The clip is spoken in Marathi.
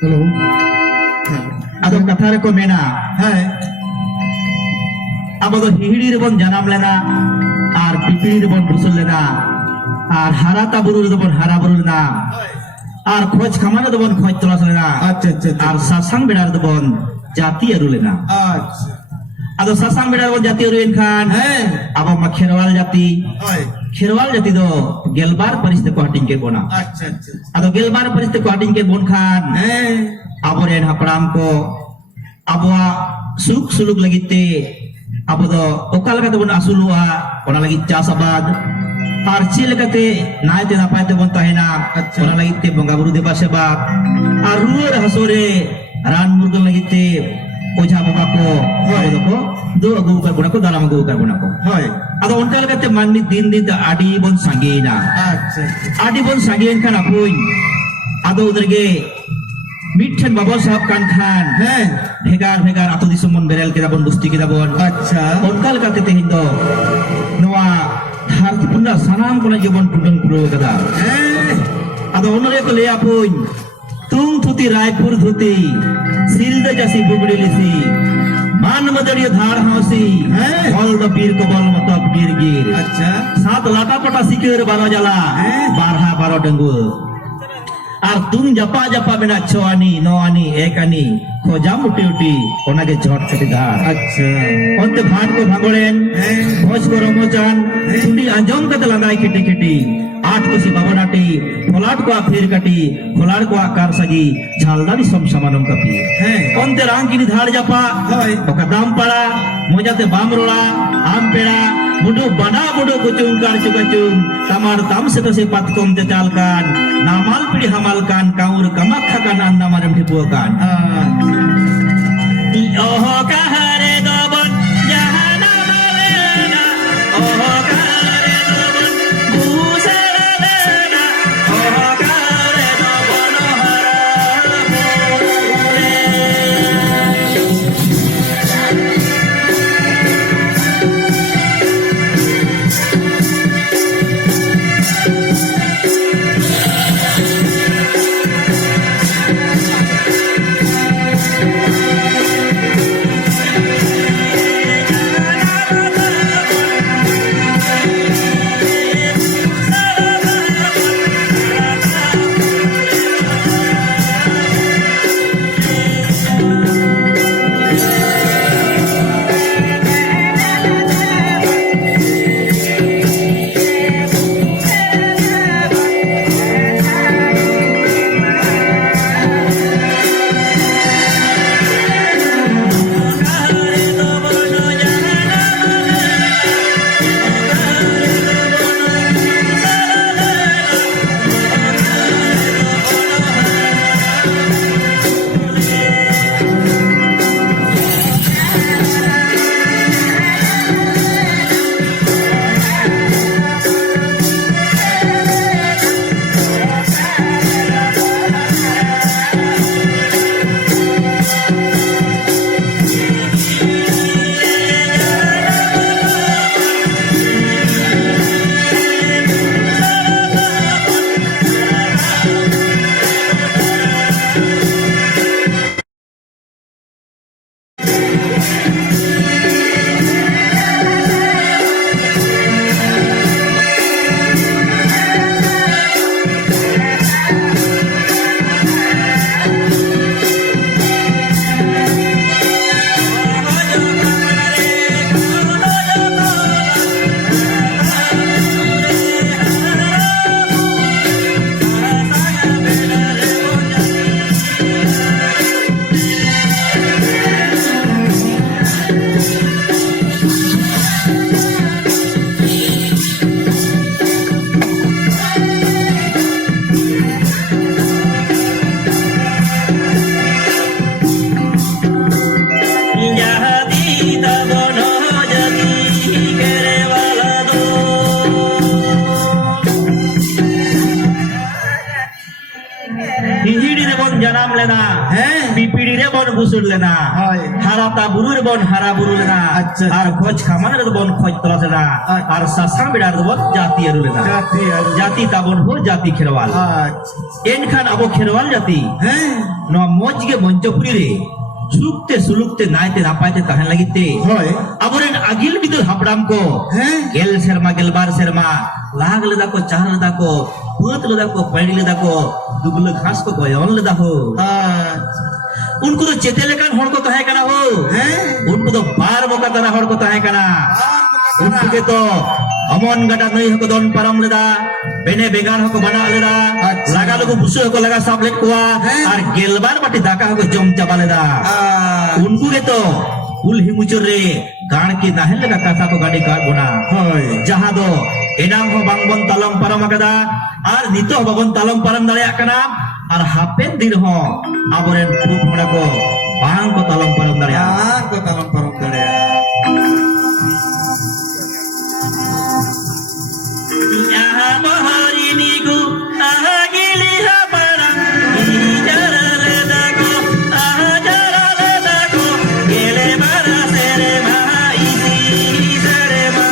Hello. Ado kathar ko mena. Hai. Abo do hihiri rebon janam lena, ar pipiri rebon busul lena, ar harata buru rebon hara buru lena, ar khoj khamana rebon khoj tolas lena, আচ্ছা ar sasang bedar rebon jati aru lena. আচ্ছা Ado sasang bedar rebon jati aruin kan. হ্যাঁ Abo ma kherwal jati. হয় Kherwal jati do gelbar pariste ko hating ke bona. আচ্ছা আচ্ছা Ado gelbar pariste ko hating ke bon kan. হ্যাঁ Abo ren hapram ko abwa suluk suluk lagite abo do okal kata bon asulua ona lagi chas abad ar chil kate naite na paite bon tahena ona lagite bonga buru deba seba ar ruar hasore ran murgal lagite oja baba ko abo ko do agu kar bona ko dalam agu kar bona ko হয় ado ontal kate manni din din da adi bon sangena আচ্ছা adi bon sangen kan apuin ado uderge Mithen Baba Sahab kan khan হ্যাঁ bhegar bhegar ato disum mon berel kita bon busti kita bon আচ্ছা onkal kate te hindo noa dharti punda sanam kona jebon pudang puro kada হ্যাঁ ado onore ko le apuin tung thuti raipur thuti silda jasi bugdi lisi man madariya dhar hausi হ্যাঁ bol do pir ko bol matap gir gir আচ্ছা sat lata pata sikir baro jala হ্যাঁ barha baro dengul আর তুম জাপা জাপা বেনা ছোয়ানি নোয়ানি একআনি খোজা মুটি উটি ওনাকে ঝট কেটে দাঁড় আচ্ছা অন্তে ভাট কো ভাগড়েন হ্যাঁ भोज को रमोचान सुनी अंजम कत लगाई किटी किटी आठ को सी बाबनाटी खोलाट को फेर कटी खोलाट को आकार सगी झालदारी सम समानम कपी হ্যাঁ कोनते रांग की धाड़ जपा হয় ओका दाम पड़ा मोजाते बाम रोड़ा आम पेड़ा बुडो बना बुडो कुचुंग कार चुकचुंग तमार ताम से तो से पतकोम ते चालकान नामाल पिड़ी हमालकान काउर कमक्खा का नाम नामारम ठिपुकान ओहो कहरे दोबन जहाना मरेना ओहो कहरे दोबन भूसरा लेना ओहो कहरे दोबन हरा भूले हिहिड़ी रे बन जनाम लेना हैं पिपिड़ी रे बन बुसुड़ लेना हाय हाराता बुरु रे बन हारा बुरु लेना अच्छा। और खोज खामान रे बन खोज तलाश लेना अच्छा। और सासांग बिडार रे बन जाति एरु लेना जाती है जाति ताबन हो जाति खेरवाल अच्छा एनखान अबो खेरवाल जाति हैं नो मौज के मंचपुरी रे सुलुकते सुलुकते नायते नापायते तहन लगिते हाय अबोरेन अगिल बिदुल हापड़ाम को हैं गेल शर्मा गेलबार शर्मा लाग लेदा को चार लेदा को पुत लेदा को पैड़ी लेदा को दुगल घास को गोयन लेदा हो अच्छा उनको तो चेते लेकान होड़ को तहे कना हो हैं उनको तो बार बोका तरह होड़ को तहे कना उनको के तो अमन गटा नई हको दोन परम लेदा बेने बेगार हको बना लेदा अच्छा। लगा लोगो बुसु हको लगा साप लेट कुआ हैं? और गेलबार बाटी दाका हको जम चाबा लेदा उनको के तो उल हिमुचुर रे गाण की नाहेल लगा काथा को गाड़ी कार बोना हाय जहां दो एनाम हो बांगबन तालम परम अकदा और नितो हो बाबन तालम परम दाड़े अकना और हापेन दिन हो आबोरेन पुपड़ा को बांग को तालम परम दाड़े को तालम परम दड़े यहाँ बहारी निगु आहा गिली हा परम जरा ले दाको आहा जरा ले दाको गेले बारा सेरे मा इसी सेरे मा